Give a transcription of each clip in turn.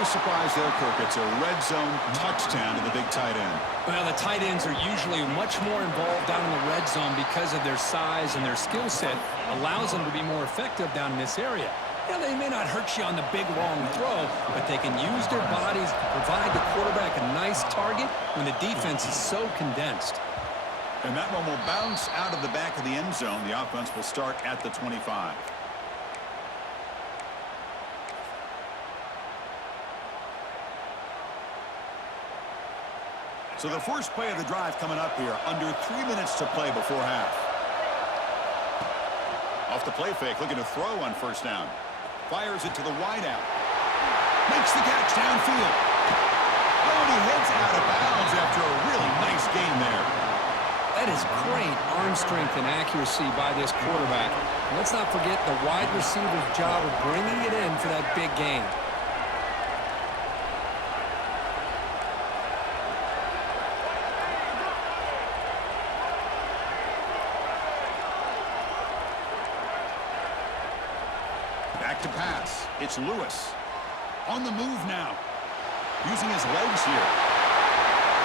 little surprise there, Kirk. It's a red zone touchdown to the big tight end. Well, the tight ends are usually much more involved down in the red zone because of their size and their skill set allows them to be more effective down in this area. Yeah, they may not hurt you on the big, long throw, but they can use their bodies to provide the quarterback a nice target when the defense is so condensed. And that one will bounce out of the back of the end zone. The offense will start at the 25. So the first play of the drive coming up here. Under 3 minutes to play before half. Off the play fake, looking to throw on first down. Fires it to the wideout. Makes the catch downfield. Oh, and he heads out of bounds after a really nice game there. That is great arm strength and accuracy by this quarterback. And let's not forget the wide receiver's job of bringing it in for that big game. Back to pass. It's Lewis. On the move now. Using his legs here.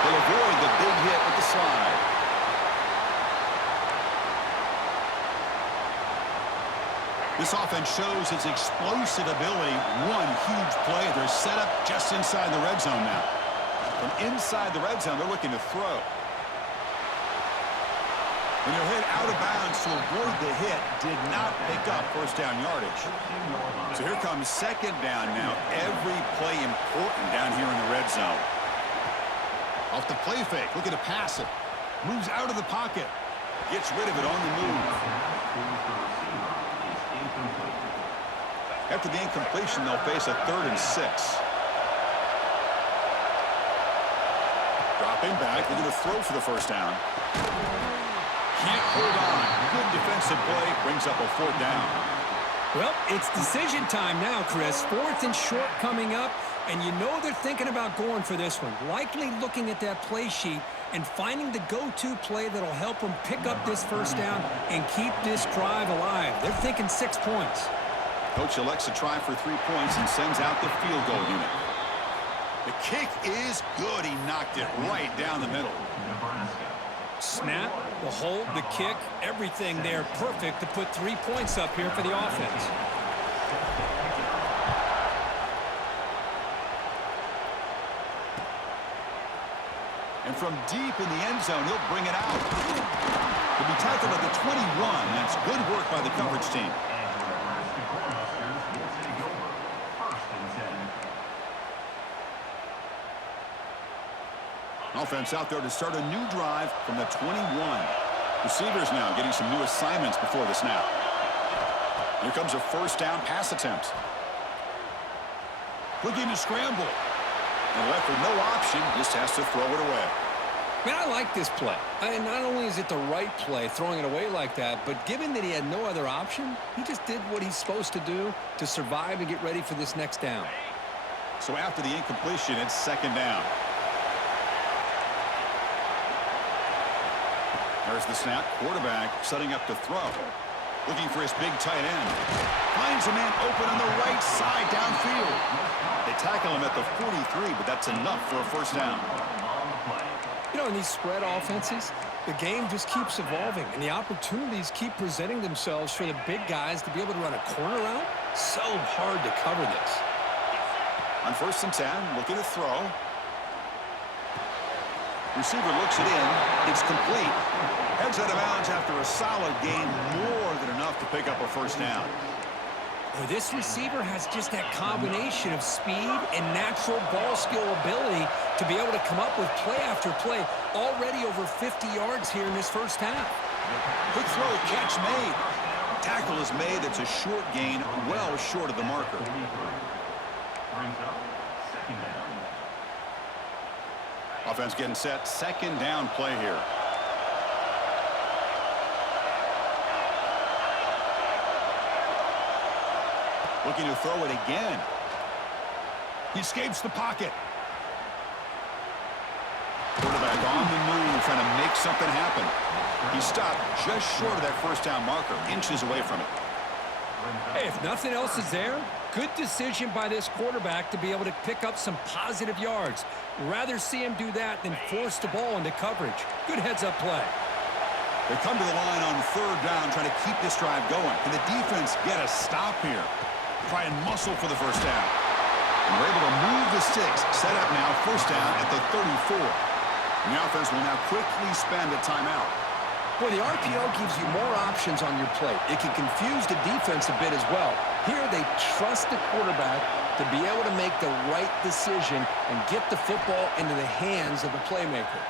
He'll avoid the big hit with the slide. This offense shows its explosive ability. One huge play. They're set up just inside the red zone now. From inside the red zone, they're looking to throw. And he'll hit out of bounds to avoid the hit. Did not pick up first down yardage. So here comes second down now. Every play important down here in the red zone. Off the play fake, looking to pass it. Moves out of the pocket. Gets rid of it on the move. After the incompletion, they'll face a 3rd and 6. Dropping back, looking to throw for the first down. Can't hold on. Good defensive play. Brings up a 4th down. Well, it's decision time now, Chris. 4th and short coming up, and you know they're thinking about going for this one. Likely looking at that play sheet and finding the go-to play that'll help them pick up this first down and keep this drive alive. They're thinking 6 points. Coach elects to try for 3 points and sends out the field goal unit. The kick is good. He knocked it right down the middle. Snap, the hold, the kick, everything there perfect to put 3 points up here for the offense. And from deep in the end zone, he'll bring it out. He'll be tackled at the 21. That's good work by the coverage team. Offense out there to start a new drive from the 21. Receivers now getting some new assignments before the snap. Here comes a first down pass attempt. Looking to scramble. And left with no option, just has to throw it away. Man, I like this play. Not only is it the right play, throwing it away like that, but given that he had no other option, he just did what he's supposed to do to survive and get ready for this next down. So after the incompletion, it's second down. There's the snap. Quarterback setting up to throw. Looking for his big tight end. Finds a man open on the right side downfield. They tackle him at the 43, but that's enough for a first down. You know, in these spread offenses, the game just keeps evolving, and the opportunities keep presenting themselves for the big guys to be able to run a corner route. So hard to cover this. On 1st and 10, looking to throw. Receiver looks it in. It's complete. Heads out of bounds after a solid game, more than enough to pick up a first down. Well, this receiver has just that combination of speed and natural ball skill ability to be able to come up with play after play. Already over 50 yards here in this first half. Quick throw, catch made. Tackle is made. It's a short gain, well short of the marker. Offense getting set. Second down play here. Looking to throw it again. He escapes the pocket. Quarterback on the move, trying to make something happen. He stopped just short of that first down marker, inches away from it. Hey, if nothing else is there, good decision by this quarterback to be able to pick up some positive yards. Rather see him do that than force the ball into coverage. Good heads-up play. They come to the line on third down, trying to keep this drive going. Can the defense get a stop here? Try and muscle for the first down. And we're able to move the sticks. Set up now, first down at the 34. And the offense will now quickly spend a timeout. Well, the RPO gives you more options on your plate. It can confuse the defense a bit as well. Here they trust the quarterback to be able to make the right decision and get the football into the hands of the playmaker.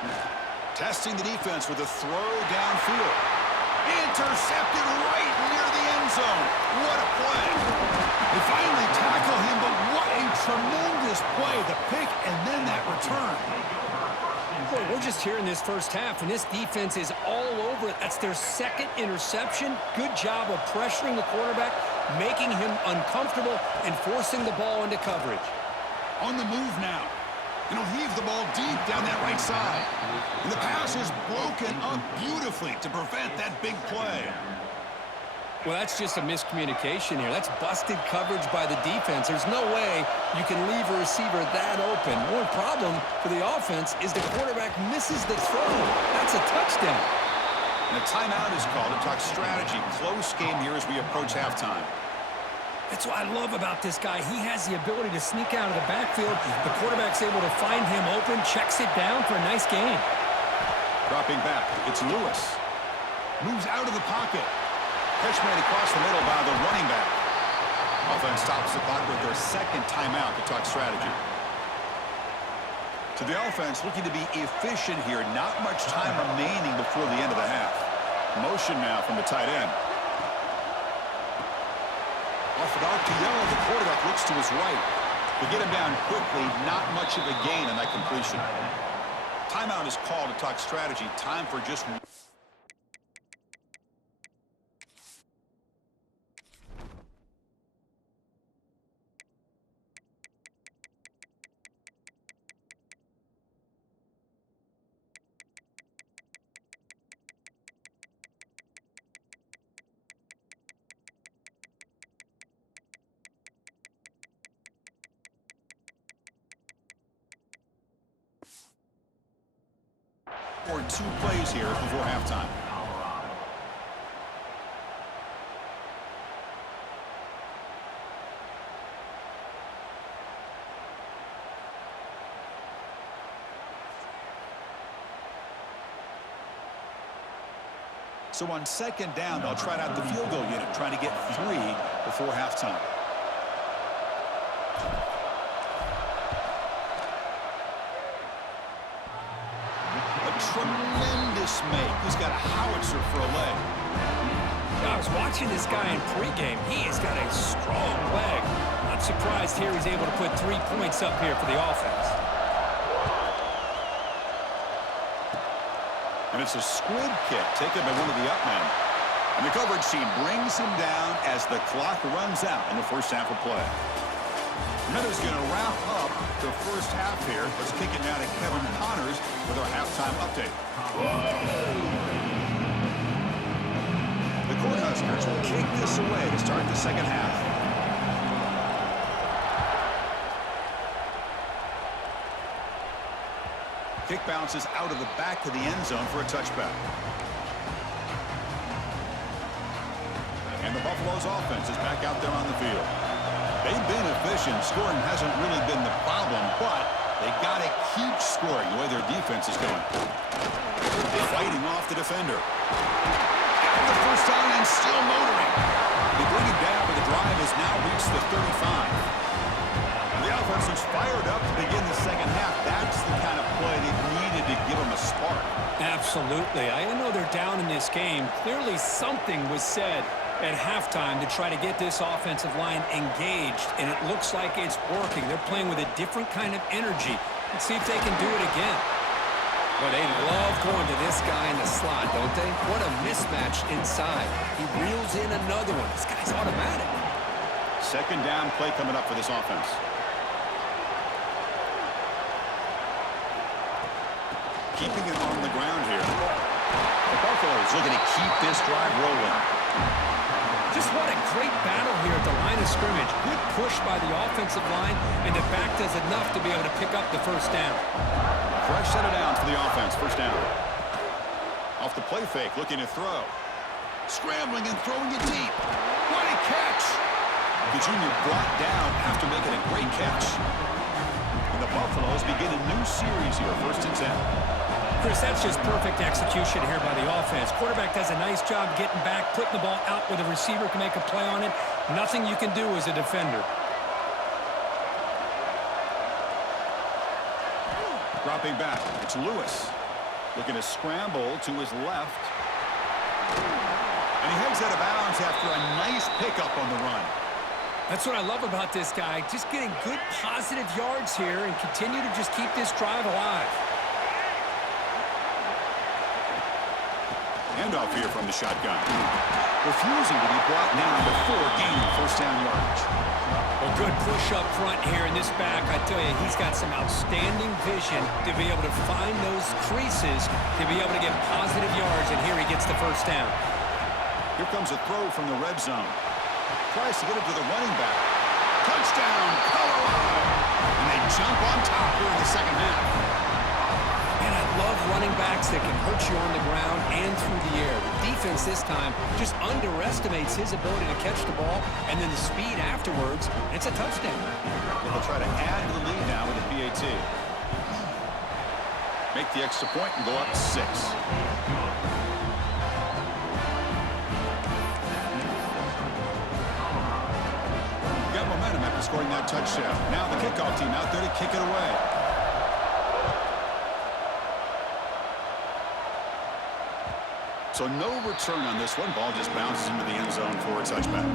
Testing the defense with a throw downfield. Intercepted right near the end zone. What a play. They finally tackle him, but what a tremendous play. The pick and then that return. Boy, we're just here in this first half, and this defense is all over it. That's their second interception. Good job of pressuring the quarterback, making him uncomfortable, and forcing the ball into coverage. On the move now. And he'll heave the ball deep down that right side. And the pass is broken up beautifully to prevent that big play. Well, that's just a miscommunication here. That's busted coverage by the defense. There's no way you can leave a receiver that open. One problem for the offense is the quarterback misses the throw. That's a touchdown. And a timeout is called to talk strategy. Close game here as we approach halftime. That's what I love about this guy. He has the ability to sneak out of the backfield. The quarterback's able to find him open, checks it down for a nice gain. Dropping back, it's Lewis. Moves out of the pocket. Catch made across the middle by the running back. Offense stops the clock with their second timeout to talk strategy. So the offense looking to be efficient here. Not much time remaining before the end of the half. Motion now from the tight end. Off an RPO, the quarterback looks to his right. To get him down quickly, not much of a gain on that completion. Timeout is called to talk strategy. Time for just... or two plays here before halftime. So on second down, they'll try out the field goal unit, trying to get 3 before halftime. Tremendous make. He's got a howitzer for a leg. I was watching this guy in pregame. He has got a strong leg. Not surprised here he's able to put 3 points up here for the offense. And it's a squib kick taken by one of the up men. And the coverage team brings him down as the clock runs out in the first half of play. Minutes going to wrap up the first half here. Let's kick it now to Kevin Connors with our halftime update. The Cornhuskers will kick this away to start the second half. Kick bounces out of the back of the end zone for a touchback. And the Buffalo's offense is back out there on the field. They've been efficient. Scoring hasn't really been the problem, but they got to keep scoring the way their defense is going. Fighting off the defender. Got the first down and still motoring. They bring it down, but the drive has now reached the 35. The offense is fired up to begin the second half. That's the kind of play they needed to give them a spark. Absolutely. I know they're down in this game. Clearly something was said at halftime to try to get this offensive line engaged, and it looks like it's working. They're playing with a different kind of energy. Let's see if they can do it again. Well, they love going to this guy in the slot, don't they? What a mismatch inside. He reels in another one. This guy's automatic. Second down play coming up for this offense. Keeping it on the ground here. The Buffaloes looking to keep this drive rolling. Just what a great battle here at the line of scrimmage. Good push by the offensive line, and the back does enough to be able to pick up the first down. Fresh set of downs for the offense. First down. Off the play fake, looking to throw. Scrambling and throwing it deep. What a catch! The junior brought down after making a great catch. And the Buffaloes begin a new series here, 1st and 10. Chris, that's just perfect execution here by the offense. Quarterback does a nice job getting back, putting the ball out where the receiver can make a play on it. Nothing you can do as a defender. Dropping back, it's Lewis. Looking to scramble to his left. And he heads out of bounds after a nice pickup on the run. That's what I love about this guy. Just getting good positive yards here and continue to just keep this drive alive. Handoff here from the shotgun. Refusing to be brought down before gaining first down yardage. Well, good push up front here in this back. I tell you, he's got some outstanding vision to be able to find those creases, to be able to get positive yards, and here he gets the first down. Here comes a throw from the red zone. Tries to get it to the running back. Touchdown, Colorado! And they jump on top here in the second half. And I love running backs that can hurt you on the ground and through the air. The defense this time just underestimates his ability to catch the ball, and then the speed afterwards, it's a touchdown. And they'll try to add to the lead now with a PAT. Make the extra point and go up 6. Got momentum after scoring that touchdown. Now the kickoff team out there to kick it away. So no return on this one. Ball just bounces into the end zone for a touchback.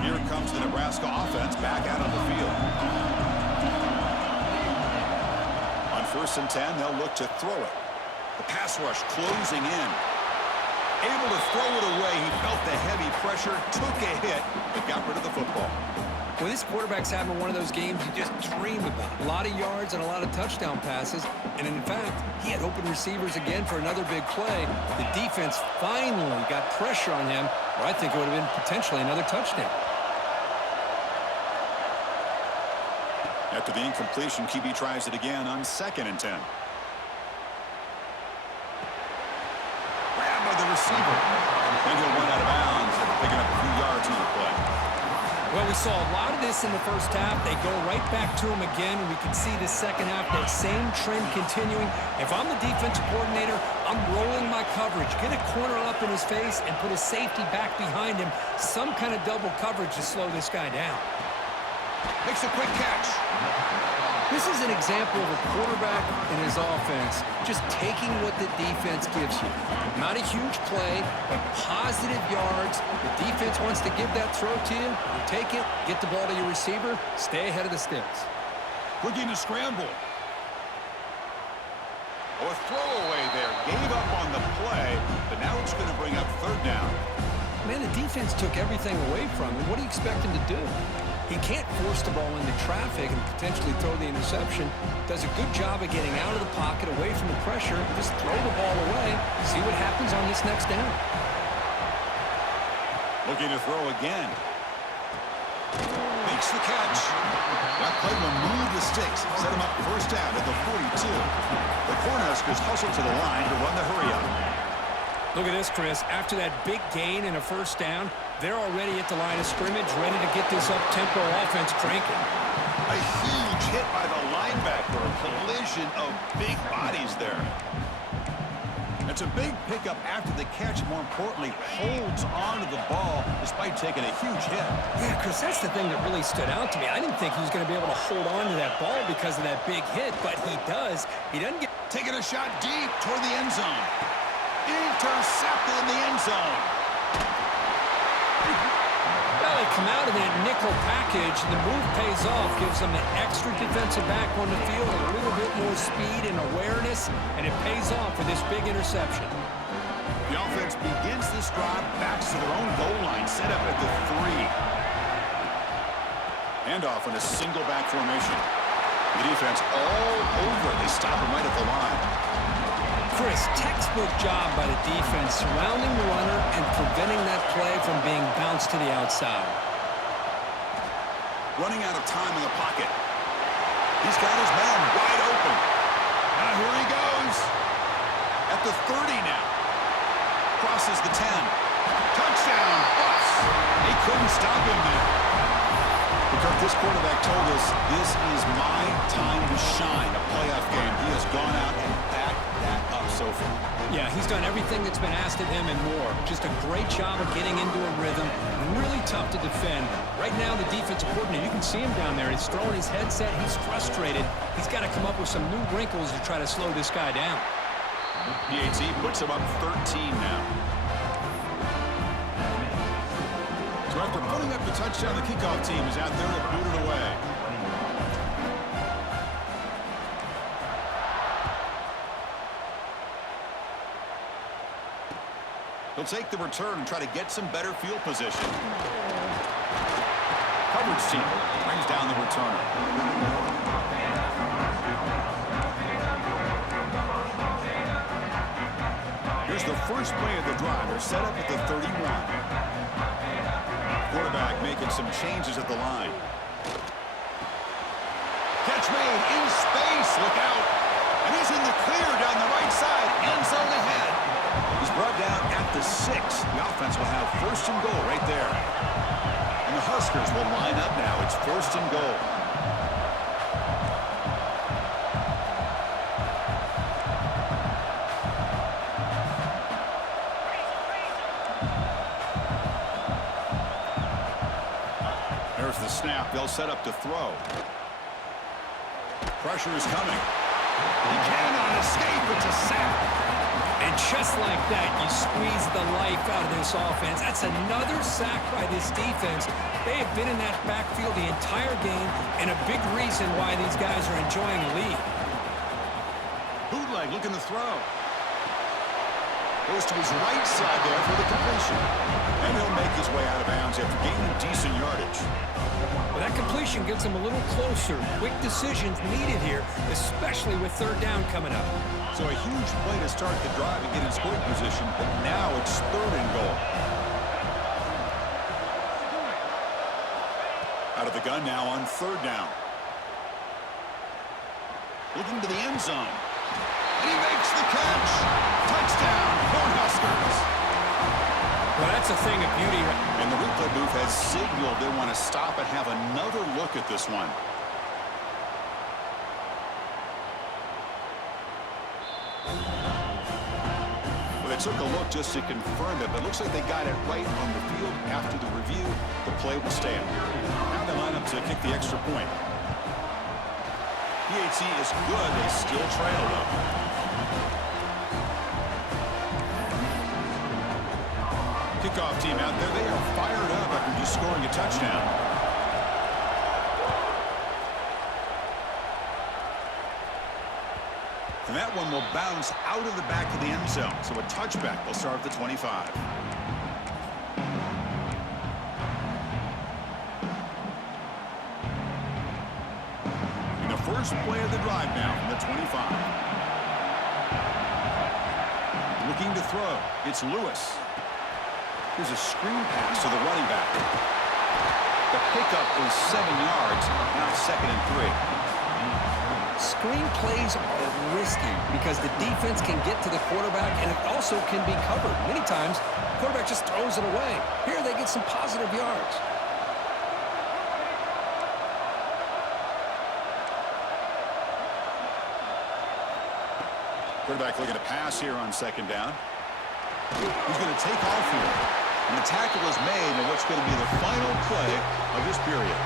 Here comes the Nebraska offense back out on the field. On 1st and 10, they'll look to throw it. The pass rush closing in. Able to throw it away. He felt the heavy pressure, took a hit, but got rid of the football. Well, this quarterback's having one of those games you just dream about. A lot of yards and a lot of touchdown passes. And in fact, he had open receivers again for another big play. The defense finally got pressure on him, or I think it would have been potentially another touchdown. After the incompletion, QB tries it again on 2nd and 10. The receiver. And he'll run out of bounds after picking up a few yards on the play. Well, we saw a lot of this in the first half. They go right back to him again, and we can see the second half, that same trend continuing. If I'm the defensive coordinator, I'm rolling my coverage. Get a corner up in his face and put a safety back behind him. Some kind of double coverage to slow this guy down. Makes a quick catch. This is an example of a quarterback and his offense just taking what the defense gives you. Not a huge play, but positive yards. The defense wants to give that throw to you. You take it, get the ball to your receiver, stay ahead of the sticks. Looking to scramble. Oh, a throwaway there. Gave up on the play, but now it's going to bring up 3rd down. Man, the defense took everything away from him. What do you expect him to do? He can't force the ball into traffic and potentially throw the interception. Does a good job of getting out of the pocket, away from the pressure. Just throw the ball away. See what happens on this next down. Looking to throw again. Makes the catch. That play will move the sticks. Set him up 1st down at the 42. The Cornhuskers hustle to the line to run the hurry up. Look at this, Chris. After that big gain and a 1st down, they're already at the line of scrimmage, ready to get this up-tempo offense cranking. A huge hit by the linebacker. A collision of big bodies there. It's a big pickup after the catch. More importantly, holds on to the ball despite taking a huge hit. Yeah, Chris, that's the thing that really stood out to me. I didn't think he was going to be able to hold on to that ball because of that big hit, but he does. He doesn't get... Taking a shot deep toward the end zone. Intercepted in the end zone. Well, they come out of that nickel package, and the move pays off, gives them an extra defensive back on the field, a little bit more speed and awareness, and it pays off for this big interception. The offense begins this drive, backs to their own goal line, set up at the 3. Handoff in a single back formation. The defense all over. They stop him right at the line. Chris, textbook job by the defense surrounding the runner and preventing that play from being bounced to the outside. Running out of time in the pocket. He's got his man wide open. Now here he goes. At the 30 now. Crosses the 10. Touchdown, Bucks. They couldn't stop him there. Because this quarterback told us this is my time to shine, a playoff game. He has gone out and backed that up so far. Yeah, he's done everything that's been asked of him and more. Just a great job of getting into a rhythm. Really tough to defend. Right now, the defensive coordinator, you can see him down there. He's throwing his headset. He's frustrated. He's got to come up with some new wrinkles to try to slow this guy down. PAT puts him up 13 now. So after putting up the touchdown, the kickoff team is out there to boot it away. He'll take the return and try to get some better field position. Coverage team brings down the returner. Here's the first play of the drive. They're set up at the 31. Quarterback making some changes at the line. Catch made in space. Look out. And he's in the clear down the right side. End zone ahead. He's brought down at the 6. The offense will have first and goal right there. And the Huskers will line up now. It's first and goal. There's the snap. They'll set up to throw. Pressure is coming. He cannot escape. It's a sack. And just like that, you squeeze the life out of this offense. That's another sack by this defense. They have been in that backfield the entire game, and a big reason why these guys are enjoying the lead. Bootleg looking to throw. Goes to his right side there for the completion. And he'll make his way out of bounds after gaining decent yardage. Well, that completion gets him a little closer. Quick decisions needed here, especially with third down coming up. So a huge play to start the drive and get in scoring position, but now it's third and goal. Out of the gun now on third down. Looking to the end zone. And he makes the catch. Touchdown, Cornhuskers. Well, that's a thing of beauty. And the replay booth has signaled they want to stop and have another look at this one. Well, they took a look just to confirm it, but it looks like they got it right on the field. After the review, the play will stand. Now they line up to kick the extra point. PAT is good. They still trail, though. Kickoff team out there. They are fired up after just scoring a touchdown. And that one will bounce out of the back of the end zone. So a touchback will start at the 25. And the first play of the drive now from the 25. Looking to throw. It's Lewis. Here's a screen pass to the running back. The pickup is 7 yards. Now second and 3. Screen plays are risky because the defense can get to the quarterback and it also can be covered. Many times, the quarterback just throws it away. Here they get some positive yards. Quarterback looking to pass here on second down. He's going to take off here. And the tackle is made in what's going to be the final play of this period.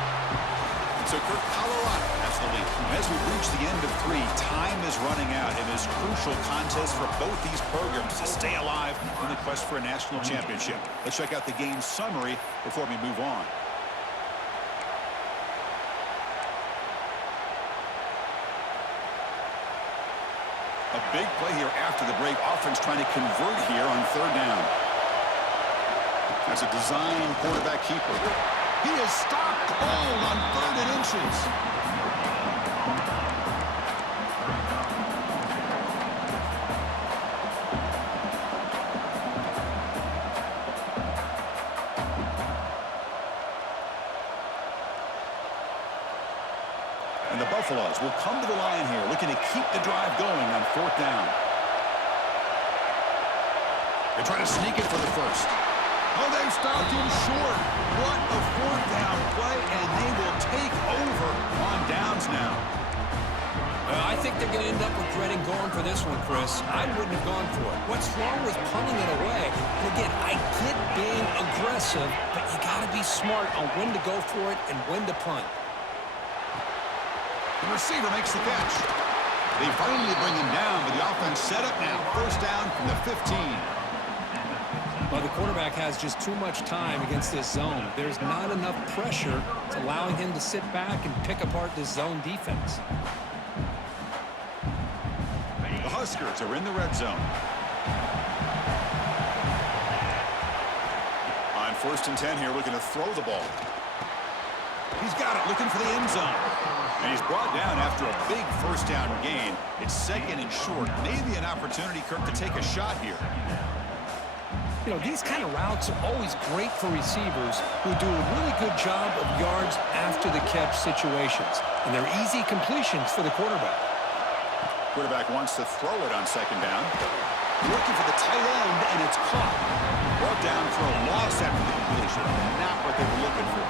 So Kirk, Colorado has the lead. As we reach the end of 3, time is running out in this crucial contest for both these programs to stay alive in the quest for a national championship. Let's check out the game summary before we move on. A big play here after the break. Offense trying to convert here on third down. That's a design quarterback keeper. He is stopped cold on 3rd and inches. And the Buffaloes will come to the line here, looking to keep the drive going on 4th down. They try to sneak it for the first. Oh, they've stopped him short. What a 4th down play, and they will take over on downs now. I think they're going to end up regretting going for this one, Chris. I wouldn't have gone for it. What's wrong with punting it away? And again, I get being aggressive, but you got to be smart on when to go for it and when to punt. The receiver makes the catch. They finally bring him down, but the offense set up now. 1st down from the 15. Well, the quarterback has just too much time against this zone. There's not enough pressure. It's allowing him to sit back and pick apart this zone defense. The Huskers are in the red zone. On 1st and 10 here, looking to throw the ball. He's got it, looking for the end zone. And he's brought down after a big 1st down gain. It's 2nd and short. Maybe an opportunity, Kirk, to take a shot here. You know, these kind of routes are always great for receivers who do a really good job of yards after the catch situations. And they're easy completions for the quarterback. Quarterback wants to throw it on 2nd down. Looking for the tight end, and it's caught. Brought down for a loss after the completion. Not what they were looking for.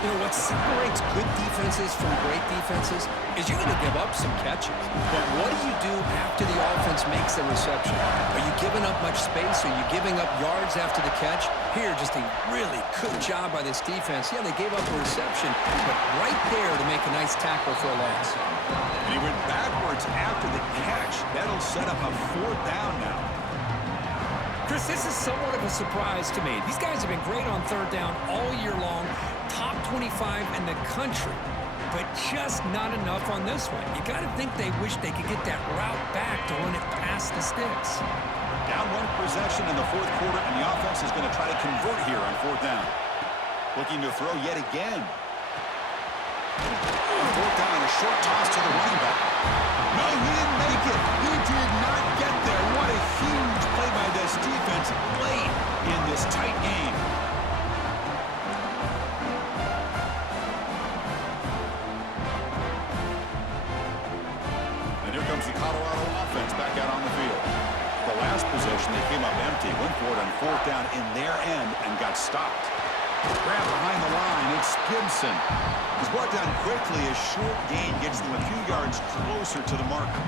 You know, what separates good defenses from great defenses is you're going to give up some catches. But what do you do after the offense makes the reception? Are you giving up much space? Are you giving up yards after the catch? Here, just a really good job by this defense. Yeah, they gave up a reception, but right there to make a nice tackle for a loss. And he went backwards after the catch. That'll set up a 4th down now. Chris, this is somewhat of a surprise to me. These guys have been great on 3rd down all year long. Top 25 in the country, but just not enough on this one. You got to think they wish they could get that route back to run it past the sticks. Down 1 possession in the 4th quarter, and the offense is going to try to convert here on 4th down. Looking to throw yet again. On 4th down, a short toss to the running back. No, he didn't make it. He did not get there. What a huge play by this defense late in this tight game. And here comes the Colorado offense back out on the field. The last possession, they came up empty, went for it on 4th down in their end and got stopped. Grab behind the line, it's Gibson. He's brought down quickly. A short gain gets them a few yards closer to the marker.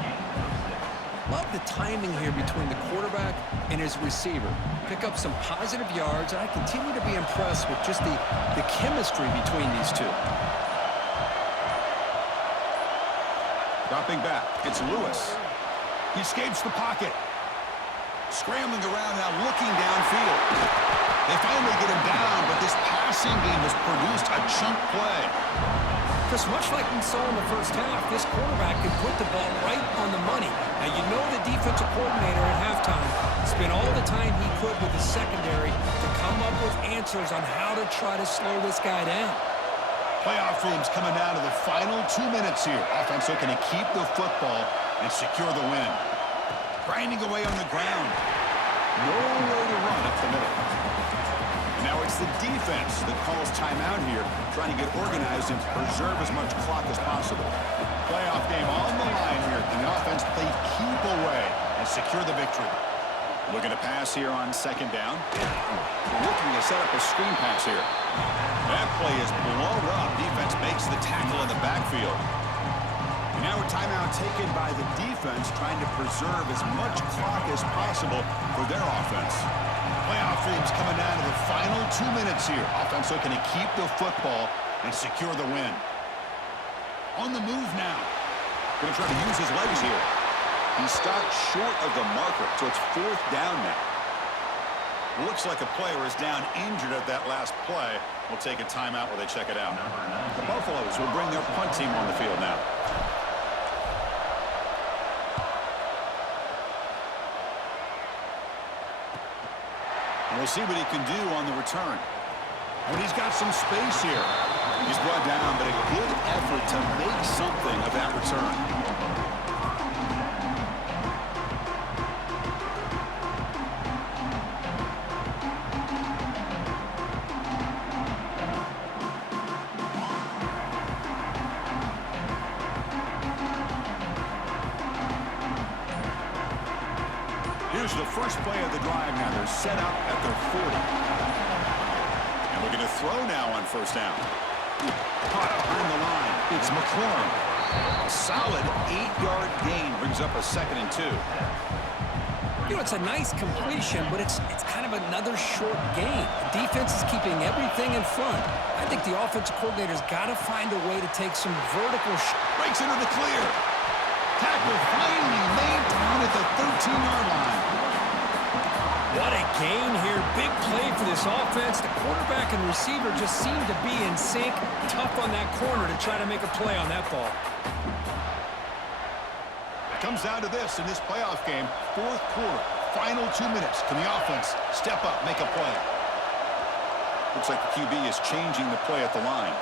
Love the timing here between the quarterback and his receiver. Pick up some positive yards, and I continue to be impressed with just the chemistry between these two. Dropping back, it's Lewis. He escapes the pocket. Scrambling around now, looking downfield. They finally get him down, but this passing game has produced a chunk play. Chris, much like we saw in the first half, this quarterback can put the ball right on the money. Now, you know the defensive coordinator at halftime spent all the time he could with the secondary to come up with answers on how to try to slow this guy down. Playoff games coming down to the final 2 minutes here. Offense looking to keep the football and secure the win. Grinding away on the ground. Nowhere to run up the middle. And now it's the defense that calls timeout here, trying to get organized and preserve as much clock as possible. Playoff game on the line here. And the offense, they keep away and secure the victory. Looking to pass here on 2nd down. Looking to set up a screen pass here. That play is blown up. Defense makes the tackle in the backfield. And now a timeout taken by the defense, trying to preserve as much clock as possible for their offense. Playoff games coming down to the final 2 minutes here. Offense looking to keep the football and secure the win. On the move now. Going to try to use his legs here. He stopped short of the marker, so it's 4th down now. Looks like a player is down injured at that last play. We'll take a timeout while they check it out. The Buffaloes will bring their punt team on the field now. And we'll see what he can do on the return. And he's got some space here. He's brought down, but a good effort to make something of that return. Here's the first play of the drive now. They're set up at their 40. And looking to throw now on first down. Caught behind the line. It's McLaurin. A solid 8-yard gain brings up a 2nd and 2. You know, it's a nice completion, but it's kind of another short gain. The defense is keeping everything in front. I think the offensive coordinator's got to find a way to take some vertical breaks into the clear. Tackle finally laid down at the 13-yard line. What a gain here. Big play for this offense. The quarterback and receiver just seem to be in sync. Tough on that corner to try to make a play on that ball. It comes down to this in this playoff game. 4th quarter, final 2 minutes. Can the offense step up, make a play? Looks like the QB is changing the play at the line.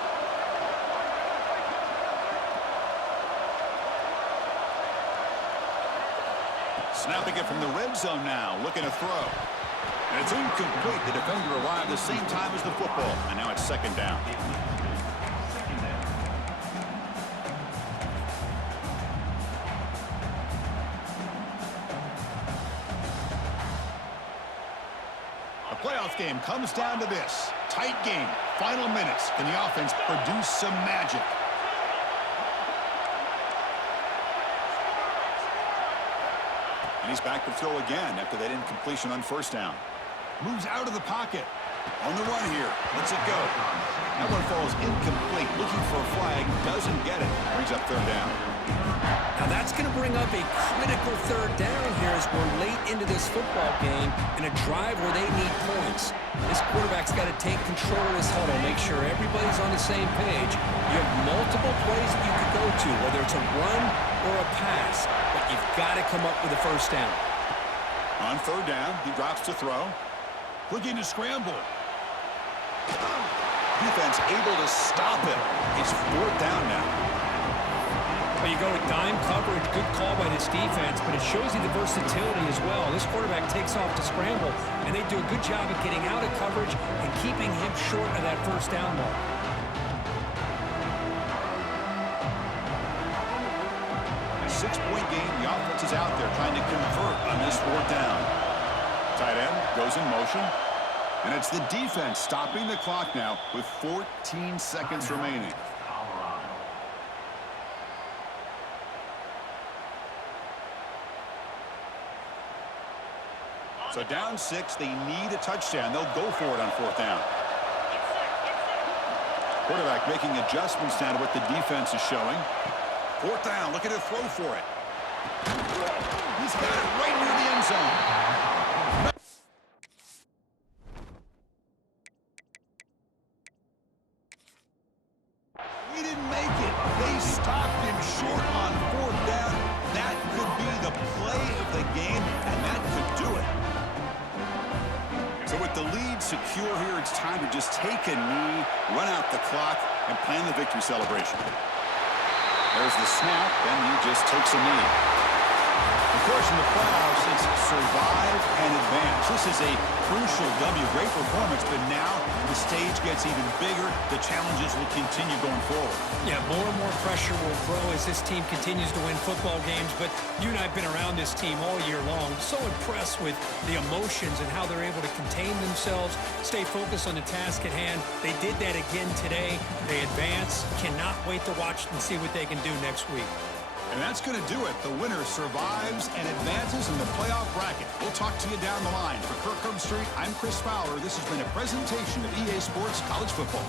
Snapping it from the red zone now, looking to throw. And it's incomplete. The defender arrived the same time as the football, and now it's 2nd down. The playoff game comes down to this. Tight game, final minutes. Can the offense produce some magic? And he's back to throw again after that incompletion on first down. Moves out of the pocket. On the run here. Lets it go. That one falls incomplete. Looking for a flag. Doesn't get it. Brings up 3rd down. Now that's going to bring up a critical 3rd down here as we're late into this football game in a drive where they need points. This quarterback's got to take control of this huddle, make sure everybody's on the same page. You have multiple plays that you could go to, whether it's a run or a pass, but you've got to come up with a first down. On 3rd down, he drops to throw. Looking to scramble. Defense able to stop it. It's 4th down now. Well, you go with dime coverage, good call by this defense, but it shows you the versatility as well. This quarterback takes off to scramble, and they do a good job of getting out of coverage and keeping him short of that first down mark. A 6-point game, the offense is out there trying to convert on this 4th down. Tight end goes in motion, and it's the defense stopping the clock now with 14 seconds remaining. So down 6, they need a touchdown. They'll go for it on 4th down. Quarterback making adjustments now to what the defense is showing. 4th down, looking to throw for it. He's got it right near the end zone. He didn't make it. They stopped him short on 4th down. That could be the play of the game, and that could do it. So with the lead secure here, it's time to just take a knee, run out the clock, and plan the victory celebration. There's the snap, and he just takes a knee. Of course, in the playoffs, it's survive and advance. This is a crucial W. Great performance, but now the stage gets even bigger. The challenges will continue going forward. Yeah, more and more pressure will grow as this team continues to win football games, but you and I have been around this team all year long. So impressed with the emotions and how they're able to contain themselves, stay focused on the task at hand. They did that again today. They advance. Cannot wait to watch and see what they can do next week. And that's going to do it. The winner survives and advances in the playoff bracket. We'll talk to you down the line. For Kirk Herbstreit, I'm Chris Fowler. This has been a presentation of EA Sports College Football.